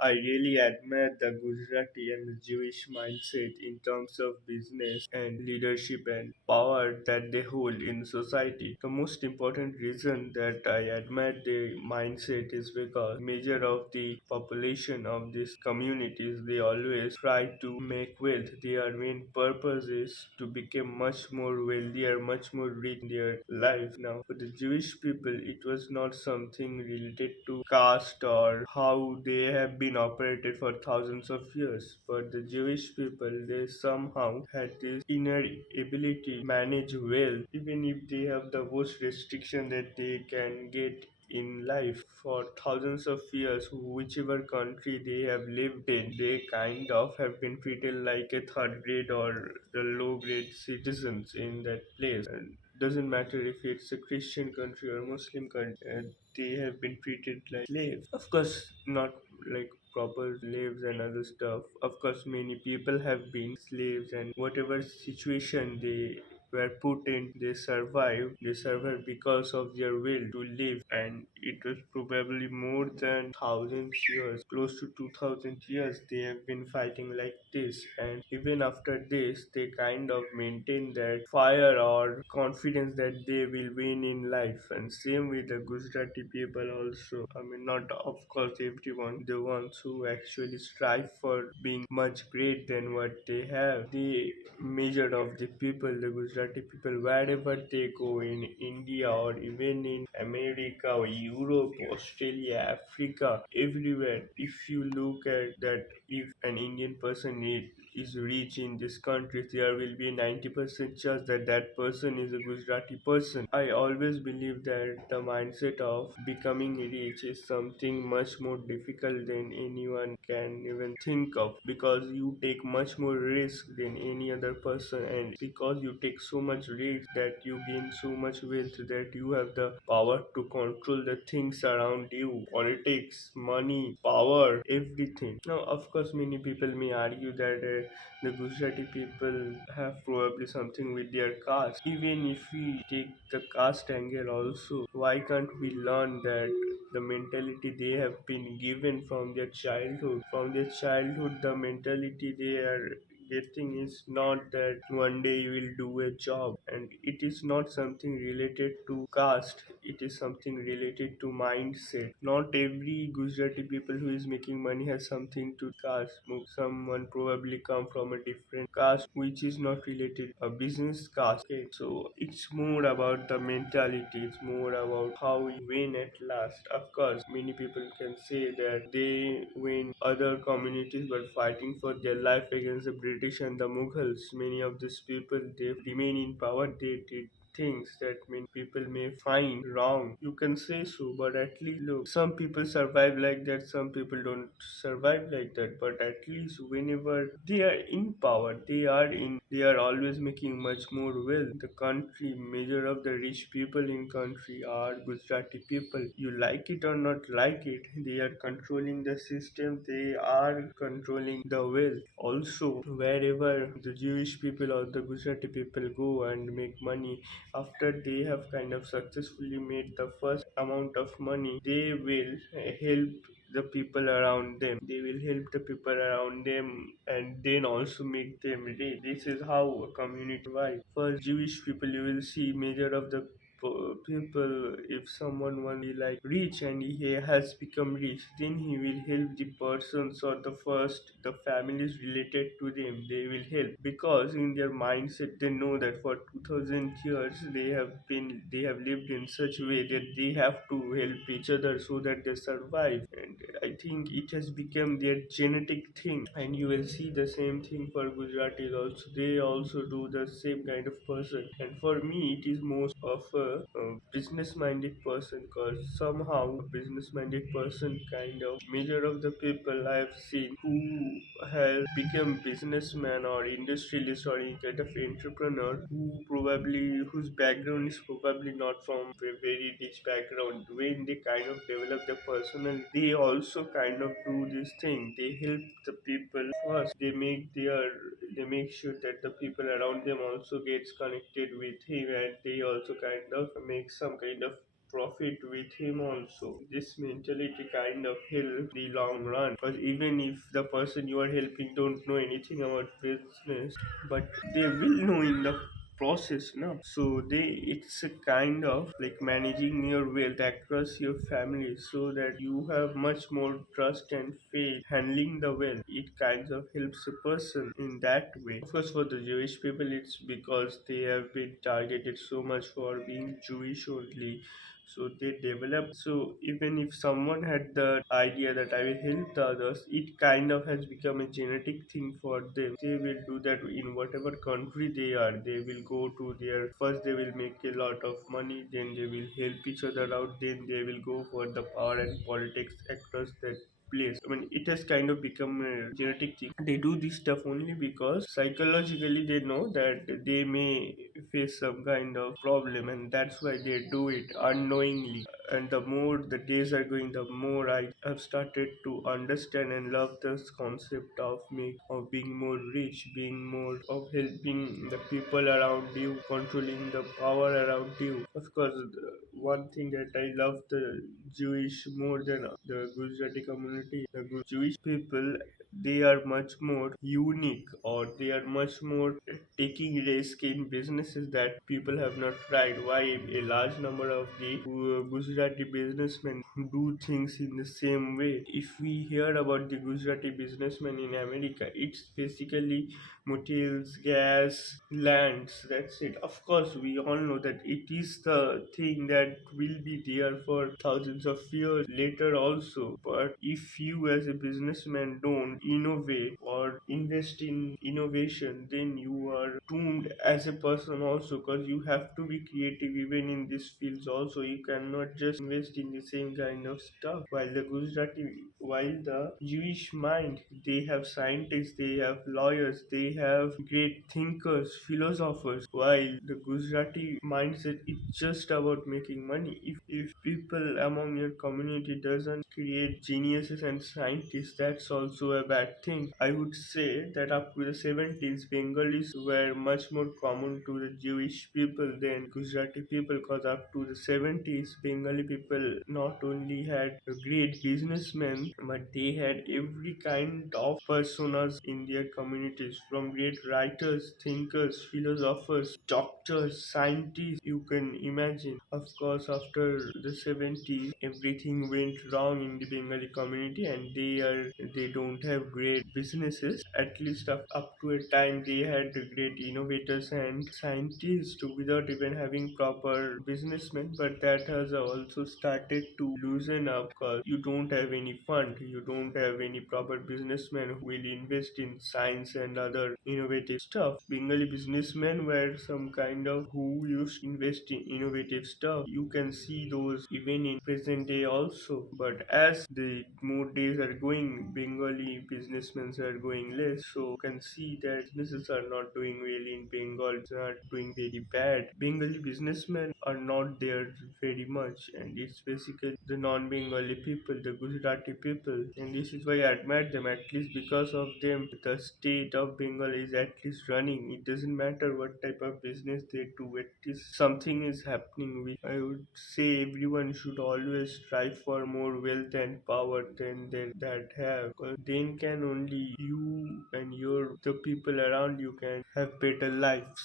I really admire the Gujarati and the Jewish mindset in terms of business and leadership and power that they hold in society. The most important reason that I admire their mindset is because major of the population of these communities they always try to make wealth. Their main purpose is to become much more wealthier, much more rich in their life. Now for the Jewish people it was not something related to caste or how they have been operated for thousands of years. But the Jewish people, they somehow had this inner ability to manage well, even if they have the worst restriction that they can get in life for thousands of years. Whichever country they have lived in, they kind of have been treated like a third grade or the low grade citizens in that place. And doesn't matter if it's a Christian country or Muslim country, they have been treated like slaves. Of course, not like proper slaves and other stuff. Of course, many people have been slaves, and whatever situation they were put in, they survived. They survived because of their will to live, and it was probably more than thousands years, close to 2000 years. They have been fighting like this, and even after this, they kind of maintain that fire or confidence that they will win in life. And same with the Gujarati people also. I mean, not of course everyone, the ones who actually strive for being much great than what they have. The major of the people, the Gujarati people, wherever they go in India or even in America or Europe, Australia, Africa, everywhere, if you look at that, if an Indian person is rich in this country, there will be a 90% chance that that person is a Gujarati person. I always believe that the mindset of becoming rich is something much more difficult than anyone can even think of, because you take much more risk than any other person, and because you take so much risk that you gain so much wealth that you have the power to control the things around you, politics, money, power, everything. Now of course many people may argue that the Gujarati people have probably something with their caste. Even if we take the caste angle also, why can't we learn that the mentality they have been given from their childhood? From their childhood, the mentality they are getting is not that one day you will do a job, and it is not something related to caste, it is something related to mindset. Not every Gujarati people who is making money has something to caste. Someone probably come from a different caste which is not related a business caste. Okay, so it's more about the mentality, it's more about how we win at last. Of course many people can say that they win other communities but fighting for their life against the British and the Mughals. Many of these people they remain in power, they did things that many people may find wrong. You can say so, but at least look, some people survive like that, some people don't survive like that. But at least whenever they are in power, they are always making much more wealth. The country, major of the rich people in country are Gujarati people. You like it or not like it, they are controlling the system, they are controlling the wealth. Also, wherever the Jewish people or the Gujarati people go and make money, after they have kind of successfully made the first amount of money, they will help the people around them. They will help the people around them and then also make them rich. This is how a community survives. For Jewish people, you will see major of the people, if someone want to be like rich and he has become rich, then he will help the persons or the families related to them. They will help because in their mindset they know that for 2000 years they have lived in such a way that they have to help each other so that they survive. And I think it has become their genetic thing. And you will see the same thing for Gujaratis also. They also do the same kind of person. And for me it is most of a business minded person, because somehow a business minded person kind of major of the people I have seen who has become businessman or industrialist or any kind of entrepreneur, whose background is probably not from a very rich background. When they kind of develop their personal, they also kind of do this thing. They help the people first. They make sure that the people around them also gets connected with him, and they also kind of make some kind of profit with him also. This mentality kind of help the long run, because even if the person you are helping don't know anything about business, but they will know in the process now. So it's a kind of like managing your wealth across your family, so that you have much more trust and faith handling the wealth. It kind of helps a person in that way. Of course, for the Jewish people, it's because they have been targeted so much for being Jewish only, so they develop. So even if someone had the idea that I will help the others, it kind of has become a genetic thing for them. They will do that in whatever country they are. They will go to their first, they will make a lot of money, then they will help each other out, then they will go for the power and politics across that place. I mean, it has kind of become a genetic thing. They do this stuff only because psychologically they know that they may face some kind of problem, and that's why they do it unknowingly. And the more the days are going, the more I have started to understand and love this concept of being more rich, being more of helping the people around you, controlling the power around you. Of course, the one thing that I love the Jewish more than the Gujarati community, the Jewish people, they are much more unique, or they are much more taking risk in businesses that people have not tried. Why a large number of the Gujarati businessmen do things in the same way. If we hear about the Gujarati businessmen in America, it's basically motels, gas, lands. That's it. Of course, we all know that it is the thing that will be there for thousands of years later also. But if you as a businessman don't innovate or invest in innovation, then you are doomed as a person also, because you have to be creative even in these fields also. You cannot just invest in the same kind of stuff. While the Jewish mind, they have scientists, they have lawyers, they have great thinkers, philosophers, while the Gujarati mindset is just about making money. If people among your community doesn't create geniuses and scientists, that's also a bad thing. I would say that up to the 70s, Bengalis were much more common to the Jewish people than Gujarati people, because up to the 70s, Bengali people not only had great businessmen, but they had every kind of personas in their communities, from great writers, thinkers, philosophers, doctors, scientists. You can imagine. Of course, after the 70s, everything went wrong in the Bengali community, and they don't have great businesses. At least up to a time, they had great innovators and scientists without even having proper businessmen. But that has also started to loosen up, because you don't have any fund, you don't have any proper businessmen who will invest in science and other innovative stuff. Bengali businessmen were some kind of who used to invest in innovative stuff. You can see those even in present day also. But as the more days are going, Bengali businessmen are going less. So you can see that businesses are not doing well in Bengal. It's not doing very bad. Bengali businessmen are not there very much, and it's basically the non-Bengali people, the Gujarati people, and this is why I admire them. At least because of them, the state of Bengal is at least running. It doesn't matter what type of business they do, at least something is happening. Which I would say everyone should always strive for more wealth and power than they that have. 'Cause then can only you and your the people around you can have better lives.